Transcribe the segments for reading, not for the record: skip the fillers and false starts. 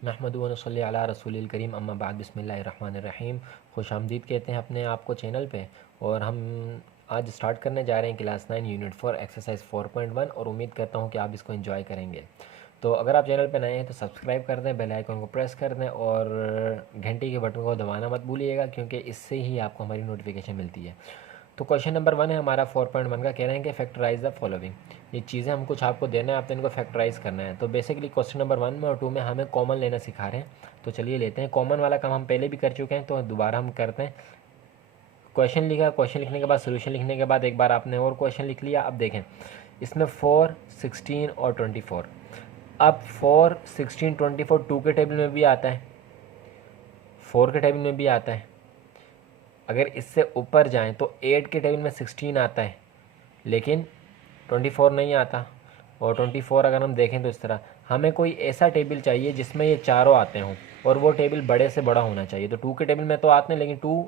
नहमदु व नसल्ली अला रसूलिल करीम अम्मा बाद बिस्मिल्लाहिर्रहमानिर्रहीम। खुश आमदीद कहते हैं अपने आप को चैनल पे। और हम आज स्टार्ट करने जा रहे हैं क्लास 9 यूनिट 4 एक्सरसाइज 4.1 और उम्मीद करता हूँ कि आप इसको एंजॉय करेंगे। तो अगर आप चैनल पे नए हैं तो सब्सक्राइब कर दें, बेल आइकन को प्रेस कर दें और घंटी के बटन को दबाना मत भूलिएगा, क्योंकि इससे ही आपको हमारी नोटिफिकेशन मिलती है। तो क्वेश्चन नंबर 1 है हमारा 4.1 का। कह रहे हैं कि फैक्टराइज द फॉलोइंग। ये चीज़ें हम कुछ आपको देना है, आपने इनको फैक्टराइज करना है। तो बेसिकली क्वेश्चन नंबर 1 में और 2 में हमें कॉमन लेना सिखा रहे हैं। तो चलिए लेते हैं। कॉमन वाला काम हम पहले भी कर चुके हैं, तो दोबारा हम करते हैं। क्वेश्चन लिखा, क्वेश्चन लिखने के बाद सोल्यूशन लिखने के बाद एक बार आपने और क्वेश्चन लिख लिया। अब देखें इसमें 4, 16 और 24। अब 4, 16, 24 2 के टेबल में भी आता है, 4 के टेबल में भी आता है। अगर इससे ऊपर जाएं तो 8 के टेबल में 16 आता है, लेकिन 24 नहीं आता। और 24 अगर हम देखें तो इस तरह हमें कोई ऐसा टेबल चाहिए जिसमें ये चारों आते हों, और वो टेबल बड़े से बड़ा होना चाहिए। तो 2 के टेबल में तो आते हैं, लेकिन 2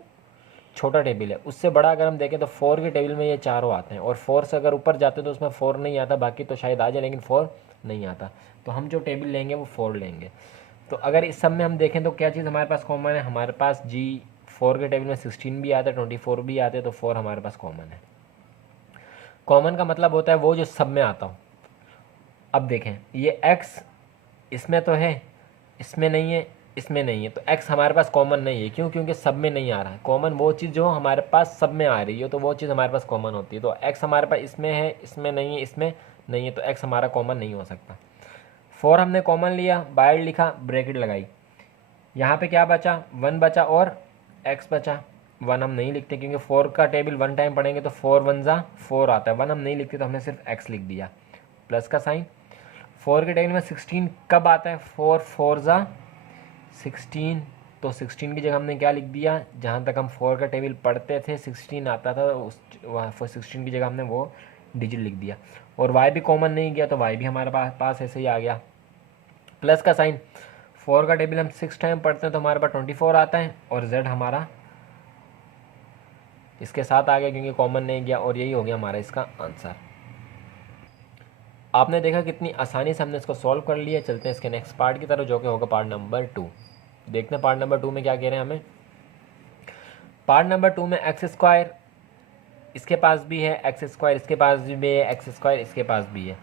छोटा टेबल है। उससे बड़ा अगर हम देखें तो 4 के टेबल में ये चारों आते हैं, और 4 से अगर ऊपर जाते हैं तो उसमें 4 नहीं आता। बाकी तो शायद आ जाए, लेकिन 4 नहीं आता। तो हम जो टेबल लेंगे वो 4 लेंगे। तो अगर इस सब में हम देखें तो क्या चीज़ हमारे पास कॉमन है? हमारे पास जी 4 के टेबल में 16 भी आता है, 24 भी आते हैं, तो 4 हमारे पास कॉमन है। कॉमन का मतलब होता है वो जो सब में आता हो। अब देखें ये x इसमें तो है, इसमें नहीं है, इसमें नहीं है, तो x हमारे पास कॉमन नहीं है। क्यों? क्योंकि सब में नहीं आ रहा है। कॉमन वो चीज़ जो हमारे पास सब में आ रही है, तो वो चीज़ हमारे पास कॉमन होती है। तो x हमारे पास इसमें है, इसमें नहीं है, इसमें नहीं है, तो x हमारा कॉमन नहीं हो सकता। 4 हमने कॉमन लिया, बाहर लिखा, ब्रैकेट लगाई। यहाँ पे क्या बचा? 1 बचा और x बचा। 1 हम नहीं लिखते, क्योंकि 4 का टेबल 1 टाइम पढ़ेंगे तो 4 1 जा 4 आता है। 1 हम नहीं लिखते, तो हमने सिर्फ x लिख दिया, प्लस का साइन। 4 के टेबल में 16 कब आता है? 4 4 जा 16। तो 16 की जगह हमने क्या लिख दिया? जहाँ तक हम 4 का टेबल पढ़ते थे 16 आता था, उस वहाँ 16 की जगह हमने वो डिजिट लिख दिया। और y भी कॉमन नहीं गया, तो y भी हमारे पास ऐसे ही आ गया, प्लस का साइन। 4 का टेबल हम 6 टाइम पढ़ते हैं, तो हमारे पास 24 आता है, और z हमारा इसके साथ आ गया, क्योंकि कॉमन नहीं गया। और यही हो गया हमारा इसका आंसर। आपने देखा कितनी आसानी से हमने इसको सॉल्व कर लिया। चलते हैं इसके नेक्स्ट पार्ट की तरफ, जो कि होगा पार्ट नंबर 2। देखते हैं पार्ट नंबर 2 में क्या कह रहे हैं हमें। पार्ट नंबर 2 में एक्स स्क्वायर इसके पास भी है, एक्स स्क्वायर इसके पास भी है, एक्स स्क्वायर इसके पास भी है।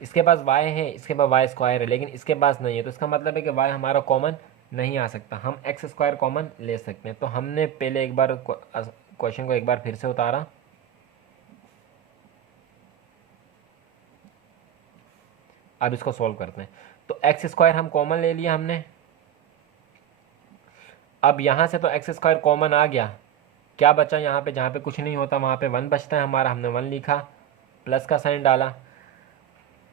इसके पास y है, इसके पास वाई स्क्वायर है, लेकिन इसके पास नहीं है। तो इसका मतलब है कि y हमारा कॉमन नहीं आ सकता। हम एक्स स्क्वायर कॉमन ले सकते हैं। तो हमने पहले एक बार क्वेश्चन को एक बार फिर से उतारा। अब इसको सॉल्व करते हैं। तो एक्स स्क्वायर हम कॉमन ले लिया हमने। अब यहाँ से तो एक्स स्क्वायर कॉमन आ गया, क्या बचा यहाँ पे? जहाँ पे कुछ नहीं होता वहाँ पे 1 बचता है हमारा। हमने 1 लिखा, प्लस का साइन डाला।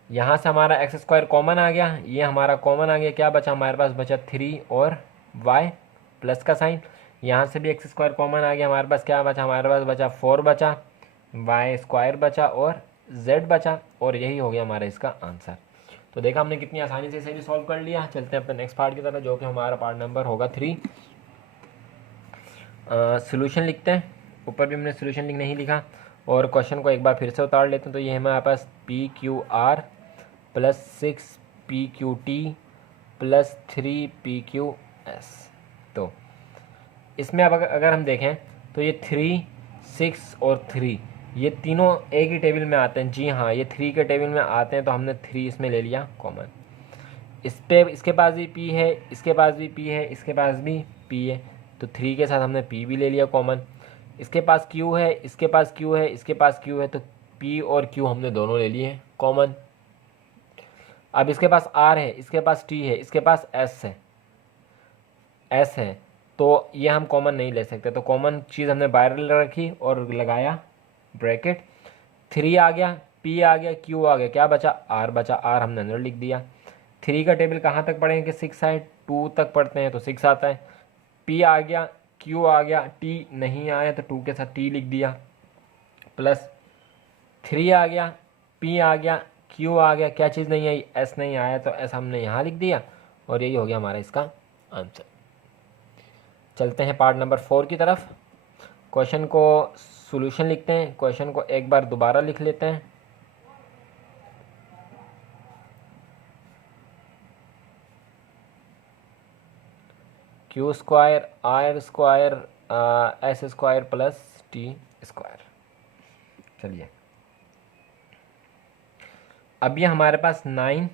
यहाँ से हमारा एक्स स्क्वायर कॉमन आ गया, ये हमारा कॉमन आ गया। क्या बचा हमारे पास? बचा 3 और y, प्लस का साइन। यहाँ से भी एक्स स्क्वायर कॉमन आ गया, हमारे पास क्या बचा? हमारे पास बचा 4 बचा, वाई स्क्वायर बचा और z बचा। और यही हो गया हमारा इसका आंसर। तो देखा हमने कितनी आसानी से इसे भी सॉल्व कर लिया। चलते हैं अपने नेक्स्ट पार्ट की तरफ, जो कि हमारा पार्ट नंबर होगा 3। सोल्यूशन लिखते हैं। ऊपर भी हमने सोल्यूशन लिख नहीं लिखा, और क्वेश्चन को एक बार फिर से उतार लेते हैं। तो ये हमारे पास PQR plus 6 PQT plus 3 PQS। तो इसमें अब अगर हम देखें तो ये 3, 6 और 3 ये तीनों एक ही टेबल में आते हैं। जी हाँ, ये 3 के टेबल में आते हैं, तो हमने 3 इसमें ले लिया कॉमन। इस पे इसके पास भी P है, इसके पास भी P है, इसके पास भी P है, तो 3 के साथ हमने P भी ले लिया कॉमन। इसके पास Q है, इसके पास Q है, इसके पास Q है, तो P और Q हमने दोनों ले लिए कॉमन। अब इसके पास R है, इसके पास T है, इसके पास S है, तो ये हम कॉमन नहीं ले सकते। तो कॉमन चीज़ हमने बाहर रखी और लगाया ब्रैकेट। 3 आ गया, P आ गया, Q आ गया, क्या बचा? R बचा। R हमने अंदर लिख दिया। 3 का टेबल कहाँ तक पढ़ेंगे? 6 है। 2 तक पढ़ते हैं तो 6 आता है। P आ गया, Q आ गया, T नहीं आया तो 2 के साथ T लिख दिया, प्लस 3 आ गया, P आ गया, Q आ गया, क्या चीज़ नहीं आई? S नहीं आया, तो S हमने यहाँ लिख दिया, और यही हो गया हमारा इसका आंसर। चलते हैं पार्ट नंबर 4 की तरफ। क्वेश्चन को सॉल्यूशन लिखते हैं। क्वेश्चन को एक बार दोबारा लिख लेते हैं। Q square R square S square plus T square. चलिए अब ये हमारे पास 9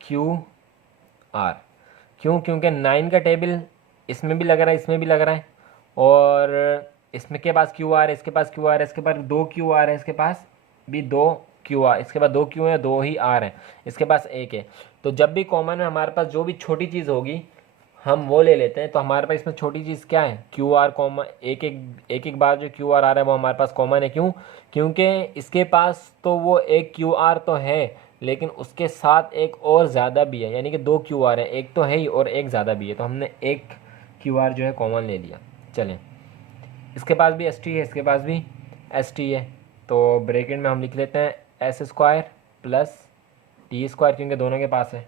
क्यू आर, क्योंकि 9 का टेबल इसमें भी लग रहा है, इसमें भी लग रहा है, और इसमें के पास क्यू आर है, इसके पास क्यू आर है, इसके पास 2 क्यू आर है, इसके पास भी 2 क्यू आर, इसके पास 2 क्यू है, 2 ही आर है, इसके पास 1 है। तो जब भी कॉमन में हमारे पास जो भी छोटी चीज़ होगी हम वो ले लेते हैं। तो हमारे पास इसमें छोटी चीज़ क्या है, क्यू आर कॉमन, एक बार जो क्यू आर आ रहा है वो हमारे पास कॉमन है। क्यों? क्योंकि इसके पास तो वो एक क्यू आर तो है, लेकिन उसके साथ एक और ज़्यादा भी है, यानी कि 2 क्यू आर है, एक तो है ही और एक ज़्यादा भी है, तो हमने एक क्यू आर जो है कॉमन ले लिया। चलें, इसके पास भी एस टी है, इसके पास भी एस टी है, तो ब्रैकेट में हम लिख लेते हैं S square plus T square, क्योंकि दोनों के पास है।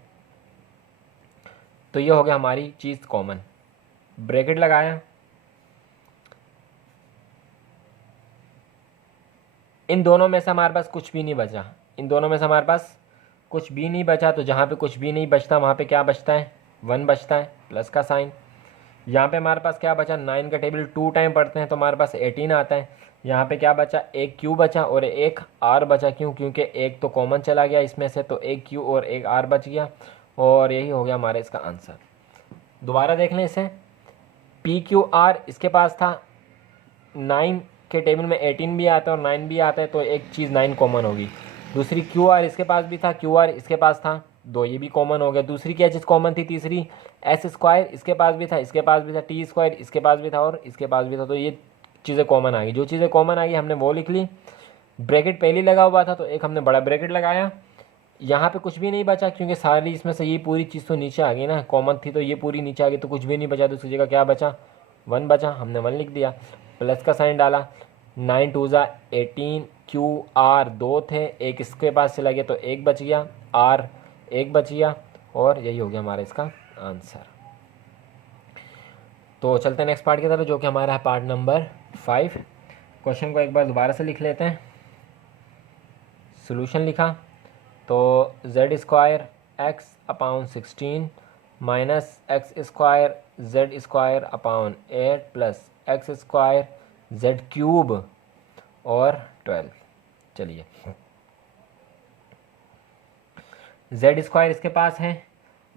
तो ये हो गया हमारी चीज़ कॉमन, ब्रैकेट लगाया, इन दोनों में से हमारे पास कुछ भी नहीं बचा, इन दोनों में से हमारे पास कुछ भी नहीं बचा। तो जहाँ पे कुछ भी नहीं बचता वहाँ पे क्या बचता है, 1 बचता है, प्लस का साइन। यहाँ पे हमारे पास क्या बचा, 9 का टेबल 2 टाइम पढ़ते हैं तो हमारे पास 18 आता है। यहाँ पे क्या बचा, एक क्यू बचा और एक आर बचा। क्यों? क्योंकि एक तो कॉमन चला गया इसमें से, तो एक क्यू और एक आर बच गया, और यही हो गया हमारा इसका आंसर। दोबारा देख लें इसे, पी क्यू आर इसके पास था, 9 के टेबल में 18 भी आता है और 9 भी आता है, तो एक चीज़ 9 कॉमन होगी। दूसरी क्यू आर इसके पास भी था, क्यू आर इसके पास था, 2 ये भी कॉमन हो गया। दूसरी क्या चीज़ कॉमन थी, तीसरी एस स्क्वायर इसके पास भी था, इसके पास भी था, टी स्क्वायर इसके पास भी था और इसके पास भी था, तो ये चीज़ें कॉमन आ गई। जो चीज़ें कॉमन आ गई हमने वो लिख ली। ब्रैकेट पहले लगा हुआ था तो एक हमने बड़ा ब्रैकेट लगाया। यहाँ पे कुछ भी नहीं बचा, क्योंकि सारी इसमें से ये पूरी चीज़ तो नीचे आ गई ना, कॉमन थी तो ये पूरी नीचे आ गई, तो कुछ भी नहीं बचा, तो उसकी जगह क्या बचा, 1 बचा, हमने 1 लिख दिया, प्लस का साइन डाला। 9 2 ज़ा 18, क्यू आर 2 थे, एक इसके पास चला गया तो 1 बच गया, आर 1 बच गया, और यही हो गया हमारा इसका आंसर। तो चलते हैं नेक्स्ट पार्ट की तरफ, जो कि हमारा है पार्ट नंबर 5। क्वेश्चन को एक बार दोबारा से लिख लेते हैं। सोल्यूशन लिखा तो Z square x upon 16 minus x square Z square upon 8 plus x square Z cube और 12। चलिए, जेड स्क्वायर इसके पास है,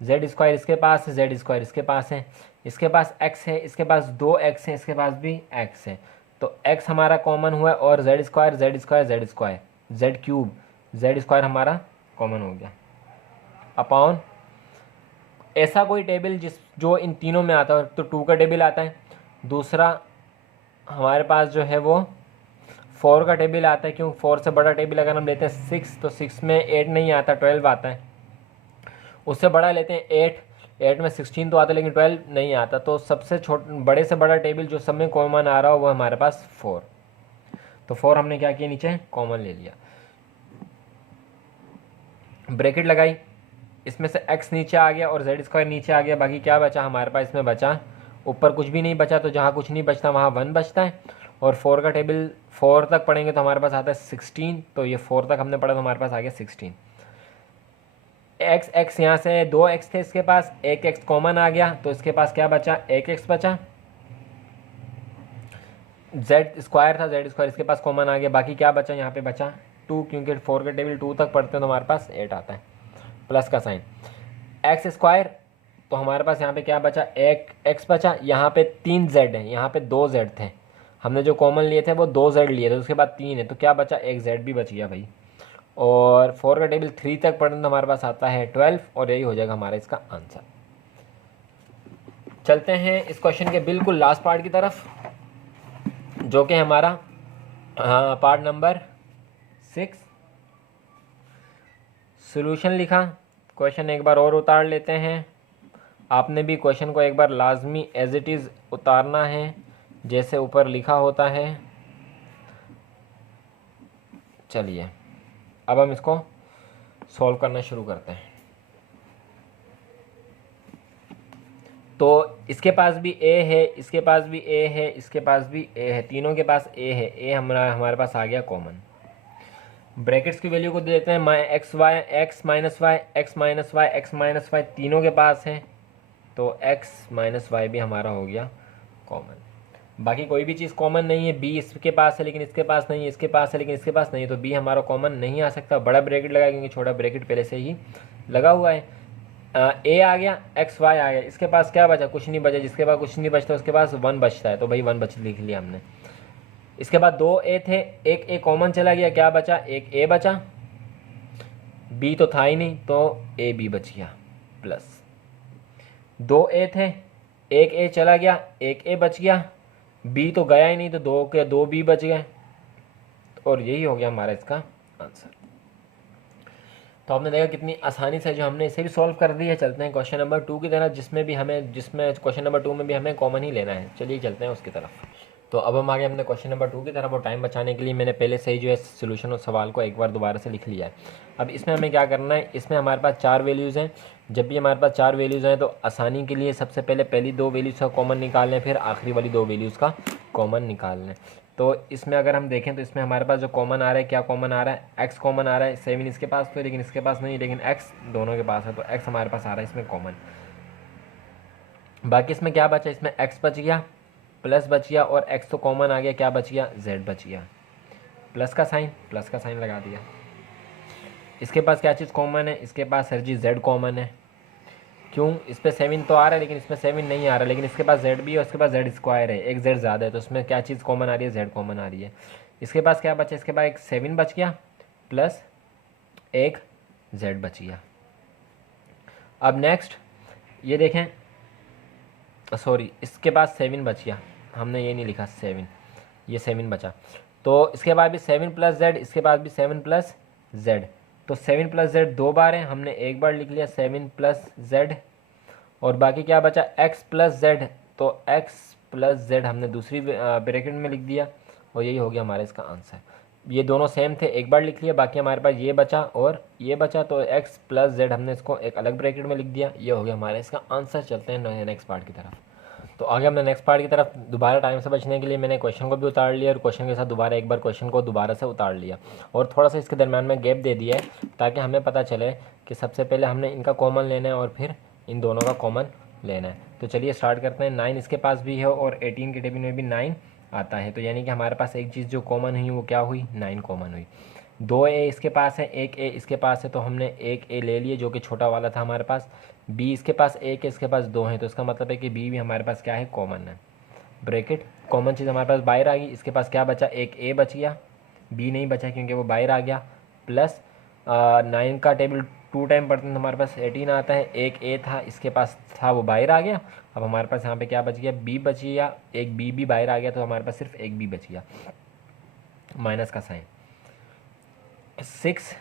जेड स्क्वायर इसके पास है, जेड स्क्वायर इसके पास है, इसके पास एक्स है, इसके पास 2 एक्स है, इसके पास भी एक्स है, तो एक्स हमारा कॉमन हुआ, और Z square Z square Z square Z cube Z square हमारा कॉमन हो गया, अपॉन ऐसा कोई टेबल जो इन तीनों में आता है। तो 2 का टेबल आता है, दूसरा हमारे पास जो है वो 4 का टेबल आता है। क्यों? 4 से बड़ा टेबल अगर हम लेते हैं 6, तो 6 में 8 नहीं आता, 12 आता है। उससे बड़ा लेते हैं 8 में 16 तो आता है लेकिन 12 नहीं आता। तो सबसे बड़े से बड़ा टेबल जो सब में कॉमन आ रहा हो वो हमारे पास 4। तो 4 हमने क्या किया, नीचे कॉमन ले लिया, ब्रैकेट लगाई, इसमें से x नीचे आ गया और जेड स्क्वायर नीचे आ गया। बाकी क्या बचा हमारे पास, इसमें बचा, ऊपर कुछ भी नहीं बचा, तो जहाँ कुछ नहीं बचता वहाँ 1 बचता है। और 4 का टेबल 4 तक पढ़ेंगे तो हमारे पास आता है 16, तो ये 4 तक हमने पढ़ा तो हमारे पास आ गया 16। x यहाँ से 2x थे इसके पास, 1x कॉमन आ गया, तो इसके पास क्या बचा, 1x बचा। जेड स्क्वायर था, जेड स्क्वायर इसके पास कॉमन आ गया, बाकी क्या बचा, यहाँ पे बचा 2, क्योंकि 4 का टेबल 2 तक पढ़ते हैं तो हमारे पास 8 आता है, प्लस का साइन। एक्स स्क्वायर, तो हमारे पास यहाँ पे क्या बचा, एक एक्स बचा, यहाँ पे 3 जेड है, यहाँ पे 2 जेड थे, हमने जो कॉमन लिए थे वो 2 जेड लिए थे, उसके बाद 3 है, तो क्या बचा, एक जेड भी बच गया भाई। और 4 का टेबल 3 तक पढ़ने तो हमारे पास आता है 12, और यही हो जाएगा हमारा इसका आंसर। चलते हैं इस क्वेश्चन के बिल्कुल लास्ट पार्ट की तरफ, जो कि हमारा पार्ट नंबर 6। सॉल्यूशन लिखा, क्वेश्चन एक बार और उतार लेते हैं। आपने भी क्वेश्चन को एक बार लाजमी एज इट इज़ उतारना है, जैसे ऊपर लिखा होता है। चलिए अब हम इसको सॉल्व करना शुरू करते हैं। तो इसके पास भी a है, इसके पास भी a है, इसके पास भी a है, तीनों के पास a है, a हमारे पास आ गया कॉमन। ब्रैकेट्स की वैल्यू को दे देते हैं X Y, X minus Y, X minus Y, X minus Y तीनों के पास है, तो एक्स माइनस वाई भी हमारा हो गया कॉमन। बाकी कोई भी चीज़ कॉमन नहीं है, बी इसके पास है लेकिन इसके पास नहीं है, इसके पास है लेकिन इसके पास नहीं है, तो बी हमारा कॉमन नहीं आ सकता। बड़ा ब्रैकेट लगाया क्योंकि छोटा ब्रैकेट पहले से ही लगा हुआ है। ए आ गया, एक्स वाई आ गया, इसके पास क्या बचा, कुछ नहीं बचा। जिसके पास कुछ नहीं बचता उसके पास वन बचता है, तो भाई वन बच लिख लिया हमने। इसके बाद दो ए थे, एक ए कॉमन चला गया, क्या बचा, एक ए बचा, बी तो था ही नहीं तो ए बी बच गया प्लस। दो ए थे, एक ए चला गया, एक ए बच गया, बी तो गया ही नहीं तो दो के दो बी बच गए, और यही हो गया हमारा इसका आंसर। तो आपने देखा कितनी आसानी से जो हमने इसे भी सॉल्व कर दी है। चलते हैं क्वेश्चन नंबर 2 की तरफ, जिसमें क्वेश्चन नंबर 2 में भी हमें कॉमन ही लेना है। चलिए चलते हैं उसकी तरफ। तो अब हम आगे हमने क्वेश्चन नंबर 2 की तरफ, और टाइम बचाने के लिए मैंने पहले से ही जो है सोल्यूशन और सवाल को एक बार दोबारा से लिख लिया है। अब इसमें हमें क्या करना है, इसमें हमारे पास 4 वैल्यूज़ हैं। जब भी हमारे पास 4 वैल्यूज़ हैं तो आसानी के लिए सबसे पहले पहली 2 वैल्यूज़ का कॉमन निकाल लें, फिर आखिरी वाली 2 वैल्यूज़ का कॉमन निकाल लें। तो इसमें अगर हम देखें तो इसमें हमारे पास जो कॉमन आ रहा है, क्या कॉमन आ रहा है, एक्स कॉमन आ रहा है। 7 इसके पास तो है लेकिन इसके पास नहीं, लेकिन एक्स दोनों के पास है, तो एक्स हमारे पास आ रहा है इसमें कॉमन। बाकी इसमें क्या बचा, इसमें एक्स बच गया, प्लस बच गया, और एक्स तो कॉमन आ गया, क्या बच गया, जेड बच गया। प्लस का साइन लगा दिया। इसके पास क्या चीज़ कॉमन है, इसके पास सर जी जेड कॉमन है। क्यों, इस पर 7 तो आ रहा है लेकिन इसमें 7 नहीं आ रहा, लेकिन इसके पास जेड भी है और इसके पास जेड स्क्वायर है, एक जेड ज़्यादा है, तो इसमें क्या चीज़ कॉमन आ रही है, जेड कॉमन आ रही है। इसके पास क्या बचा, इसके पास एक 7 बच गया प्लस एक जेड बच गया। अब नेक्स्ट ये देखें, सॉरी इसके पास 7 बच गया, हमने ये नहीं लिखा 7, ये 7 बचा। तो इसके बाद भी 7 प्लस जेड, इसके बाद भी 7 प्लस जेड, तो 7 प्लस जेड 2 बार है, हमने एक बार लिख लिया 7 प्लस जेड। और बाकी क्या बचा, एक्स प्लस जेड, तो एक्स प्लस जेड हमने दूसरी ब्रैकेट में लिख दिया, और यही हो गया हमारा इसका आंसर। ये दोनों सेम थे, एक बार लिख लिया, बाकी हमारे पास ये बचा और ये बचा, तो एक्स प्लस जेड हमने इसको एक अलग ब्रैकेट में लिख दिया, ये हो गया हमारा इसका आंसर। चलते हैं नेक्स्ट पार्ट की तरफ। तो आगे हमने नेक्स्ट पार्ट की तरफ, दोबारा टाइम से बचने के लिए मैंने क्वेश्चन को भी उतार लिया, और क्वेश्चन के साथ दोबारा एक बार क्वेश्चन को दोबारा से उतार लिया, और थोड़ा सा इसके दरम्यान में गैप दे दिया है, ताकि हमें पता चले कि सबसे पहले हमने इनका कॉमन लेना है और फिर इन दोनों का कॉमन लेना है। तो चलिए स्टार्ट करते हैं। 9 इसके पास भी है और 18 के टेबल में भी 9 आता है, तो यानी कि हमारे पास एक चीज़ जो कॉमन हुई वो क्या हुई, 9 कॉमन हुई। 2 ए इसके पास है, एक ए इसके पास है, तो हमने एक ए ले लिए जो कि छोटा वाला था हमारे पास। बी इसके पास एक है, इसके पास 2 हैं, तो इसका मतलब है कि बी भी हमारे पास क्या है, कॉमन है। ब्रैकेट कॉमन चीज़ हमारे पास बाहर आ गई, इसके पास क्या बचा, एक ए बच गया, बी नहीं बचा क्योंकि वो बाहर आ गया, प्लस 9 का टेबल 2 टाइम पढ़ते हैं तो हमारे पास 18 आता है, एक ए था इसके पास था वो बाहर आ गया। अब हमारे पास यहाँ पे क्या बच गया, बी बच गया, एक बी भी बाहर आ गया, तो हमारे पास सिर्फ एक बी बच गया, माइनस का साइन। 6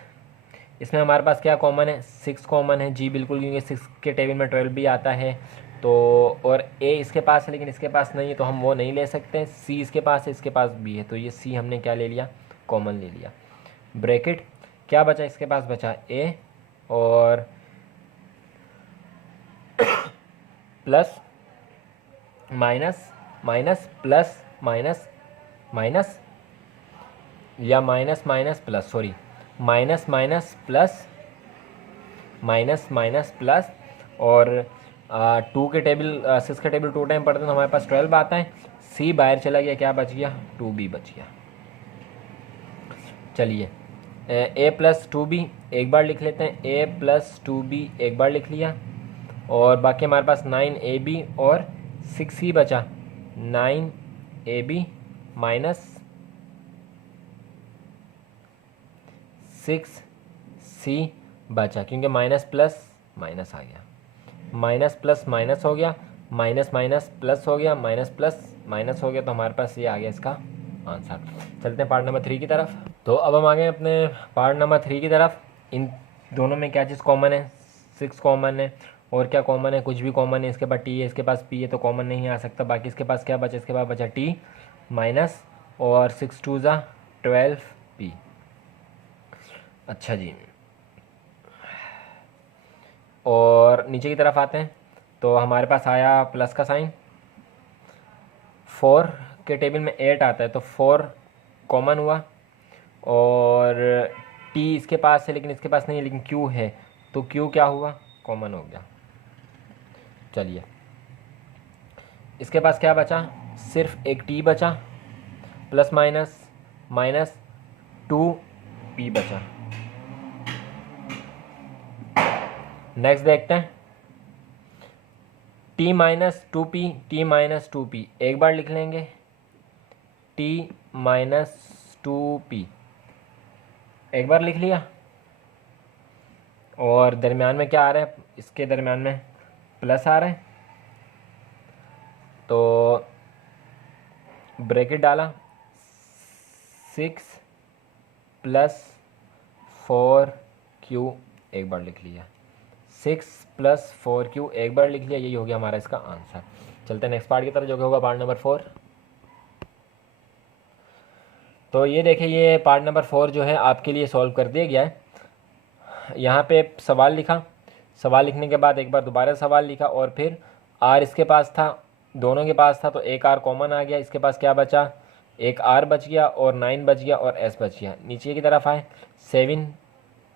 इसमें हमारे पास क्या कॉमन है, 6 कॉमन है जी बिल्कुल, क्योंकि 6 के टेबल में 12 भी आता है, तो और ए इसके पास है लेकिन इसके पास नहीं है, तो हम वो नहीं ले सकते। सी इसके पास है, इसके पास बी है, तो ये सी हमने क्या ले लिया, कॉमन ले लिया। ब्रैकेट क्या बचा, इसके पास बचा ए और plus minus minus plus minus minus, या minus minus plus, sorry minus minus plus minus minus plus, और 2 के टेबल 6 के टेबल 2 टाइम पढ़ते हैं तो हमारे पास 12 आता है। सी बाहर चला गया, क्या बच गया, 2b बच गया। चलिए ए प्लस 2b एक बार लिख लेते हैं, ए प्लस 2b एक बार लिख लिया, और बाकी हमारे पास 9ab और 6c बचा, 9ab माइनस 6c बचा, क्योंकि माइनस प्लस माइनस आ गया, माइनस प्लस माइनस हो गया, माइनस माइनस प्लस हो गया, माइनस प्लस माइनस हो गया, तो हमारे पास ये आ गया इसका आंसर। चलते हैं पार्ट नंबर 3 की तरफ। तो अब हम आ गए अपने पार्ट नंबर 3 की तरफ। इन दोनों में क्या चीज़ कॉमन है, 6 कॉमन है, और क्या कॉमन है, कुछ भी कॉमन है। इसके पास टी है, इसके पास पी है, तो कॉमन नहीं आ सकता। बाकी इसके पास क्या बचा, इसके पास बचा टी माइनस और 6 2 ज़ा 12p। अच्छा जी, और नीचे की तरफ आते हैं तो हमारे पास आया प्लस का साइन। 4 के टेबल में 8 आता है, तो 4 कॉमन हुआ, और टी इसके पास है लेकिन इसके पास नहीं है, लेकिन क्यू है, तो क्यू क्या हुआ, कॉमन हो गया। चलिए इसके पास क्या बचा, सिर्फ एक टी बचा, प्लस माइनस माइनस 2p बचा। नेक्स्ट देखते हैं, t minus 2p, t minus 2p एक बार लिख लेंगे, t माइनस 2p एक बार लिख लिया, और दरमियान में क्या आ रहा है, इसके दरमियान में प्लस आ रहा है, तो ब्रैकेट डाला, 6 + 4q एक बार लिख लिया, 6 + 4q एक बार लिख लिया। यही हो गया हमारा इसका आंसर। चलते हैं नेक्स्ट पार्ट की तरफ, जो कि होगा पार्ट नंबर 4। तो ये देखिए, ये पार्ट नंबर 4 जो है आपके लिए सॉल्व कर दिया गया है। यहाँ पे सवाल लिखा, सवाल लिखने के बाद एक बार दोबारा सवाल लिखा, और फिर आर इसके पास था, दोनों के पास था, तो एक आर कॉमन आ गया, इसके पास क्या बचा, एक आर बच गया और 9 बच गया और एस बच गया। नीचे की तरफ आए, 7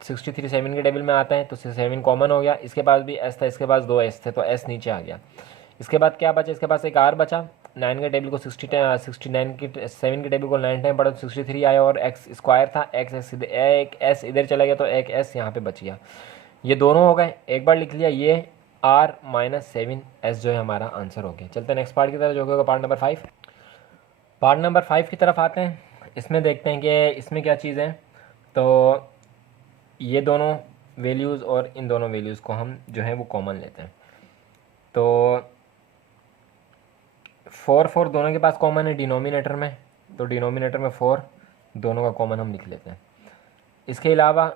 63 7 के टेबल में आता है, तो 7 कॉमन हो गया, इसके पास भी एस था, इसके पास 2 एस थे, तो एस नीचे आ गया। इसके बाद क्या बचा, इसके पास एक आर बचा, 9 के टेबल को 69 की 7 के टेबल को 9 टाइम पढ़ा तो 63 आया, और एक्स स्क्वायर था, एक एस इधर चला गया, तो एक एस यहाँ पे बच गया। ये दोनों हो गए, एक बार लिख लिया, ये r - 7s जो है हमारा आंसर हो गया। चलते हैं नेक्स्ट पार्ट की तरफ, जो होगा पार्ट नंबर 5। पार्ट नंबर 5 की तरफ आते हैं। इसमें देखते हैं कि इसमें क्या चीज़ है। तो ये दोनों वैल्यूज़ और इन दोनों वैल्यूज़ को हम जो है वो कॉमन लेते हैं। तो 4 दोनों के पास कॉमन है डिनोमिनेटर में, तो डिनोमिनेटर में 4 दोनों का कॉमन हम लिख लेते हैं। इसके अलावा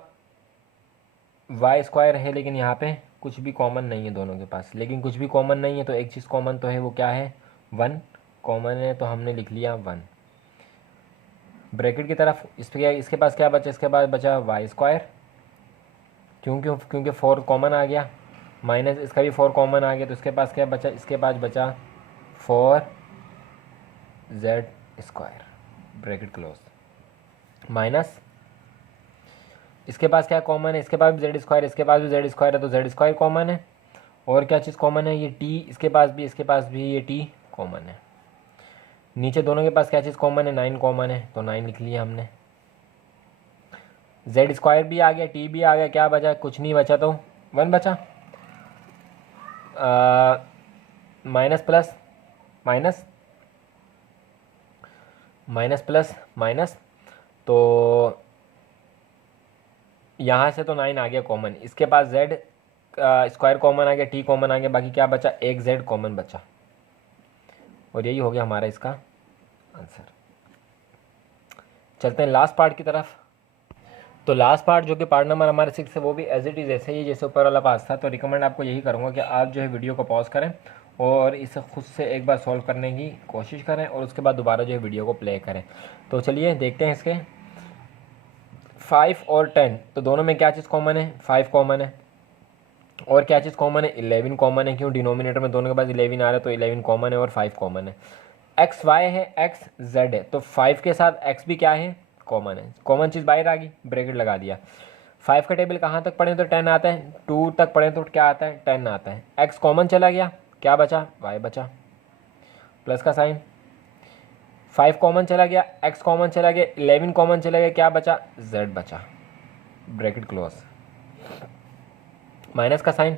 y² है, लेकिन यहाँ पे कुछ भी कॉमन नहीं है दोनों के पास, लेकिन कुछ भी कॉमन नहीं है तो एक चीज़ कॉमन तो है, वो क्या है, 1 कॉमन है, तो हमने लिख लिया 1। ब्रैकेट की तरफ इसके पास क्या बचा, इसके पास बचा y², क्योंकि 4 कॉमन आ गया, माइनस इसका भी 4 कॉमन आ गया, तो इसके पास क्या बचा, इसके पास बचा 4z², ब्रैकेट क्लोज, माइनस इसके पास क्या कॉमन है, इसके पास भी z², इसके पास भी z² है, तो z² कॉमन है, और क्या चीज़ कॉमन है, ये t, इसके पास भी ये t कॉमन है। नीचे दोनों के पास क्या चीज़ कॉमन है, 9 कॉमन है, तो 9 लिख लिया हमने। z² भी आ गया, t भी आ गया, क्या बचा, कुछ नहीं बचा, तो 1 बचा। Minus plus minus minus plus minus, तो यहाँ से तो 9 आ गया कॉमन, इसके पास z² कॉमन आ गया, t कॉमन आ गया, बाकी क्या बचा, एक z कॉमन बचा, और यही हो गया हमारा इसका आंसर। चलते हैं लास्ट पार्ट की तरफ। तो लास्ट पार्ट जो कि पार्ट नंबर हमारे 6 है, वो भी एज इट इज़ ऐसे ही जैसे ऊपर वाला पास था। तो रिकमेंड आपको यही करूँगा कि आप जो है वीडियो को पॉज करें और इसे खुद से एक बार सॉल्व करने की कोशिश करें, और उसके बाद दोबारा जो है वीडियो को प्ले करें। तो चलिए देखते हैं इसके 5 और 10, तो दोनों में क्या चीज़ कॉमन है, 5 कॉमन है, और क्या चीज़ कॉमन है, 11 कॉमन है, क्यों, डिनोमिनेटर में दोनों के पास 11 आ रहा है, तो 11 कॉमन है और 5 कॉमन है। एक्स वाई है, एक्स जेड है, तो 5 के साथ एक्स भी क्या है, कॉमन है, कॉमन चीज़ बाहर आ गई, ब्रैकेट लगा दिया। 5 का टेबल कहाँ तक पढ़ें तो 10 आता है, 2 तक पढ़ें तो क्या आता है, 10 आता है। एक्स कॉमन चला गया, क्या बचा, वाई बचा, प्लस का साइन। 5 कॉमन चला गया, एक्स कॉमन चला गया, 11 कॉमन चला गया, क्या बचा, जेड बचा, ब्रैकेट क्लोज, माइनस का साइन।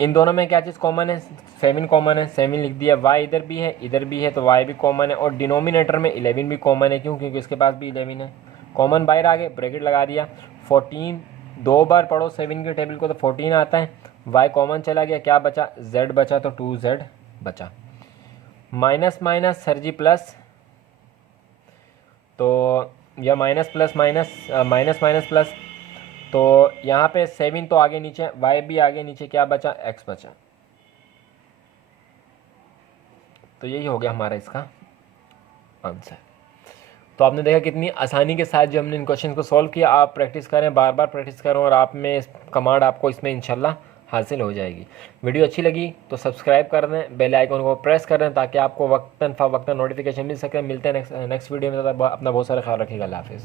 इन दोनों में क्या चीज़ कॉमन है, 7 कॉमन है, 7 लिख दिया। y इधर भी है, इधर भी है, तो y भी कॉमन है, और डिनोमिनेटर में 11 भी कॉमन है, क्यों, क्योंकि इसके पास भी 11 है, कॉमन बाहर आ गए, ब्रैकेट लगा दिया। 14 दो बार पढ़ो 7 के टेबल को तो 14 आता है, y कॉमन चला गया, क्या बचा, z बचा, तो 2z बचा। माइनस माइनस सर जी प्लस, तो यह minus plus minus minus minus plus, तो यहाँ पे 7 तो आगे नीचे, y भी आगे नीचे, क्या बचा, x बचा। तो यही हो गया हमारा इसका आंसर। तो आपने देखा कितनी आसानी के साथ जो हमने इन क्वेश्चन को सॉल्व किया। आप प्रैक्टिस करें, बार बार प्रैक्टिस करें, और आप में कमांड आपको इसमें इंशाल्लाह हासिल हो जाएगी। वीडियो अच्छी लगी तो सब्सक्राइब कर दें, बेल आइकन को प्रेस कर दें, ताकि आपको वक्तन नोटिफिकेशन मिल सके। मिलते हैं नेक्स्ट वीडियो में, अपना बहुत सारा ख्याल रखिएगा। अल्लाह हाफिज़।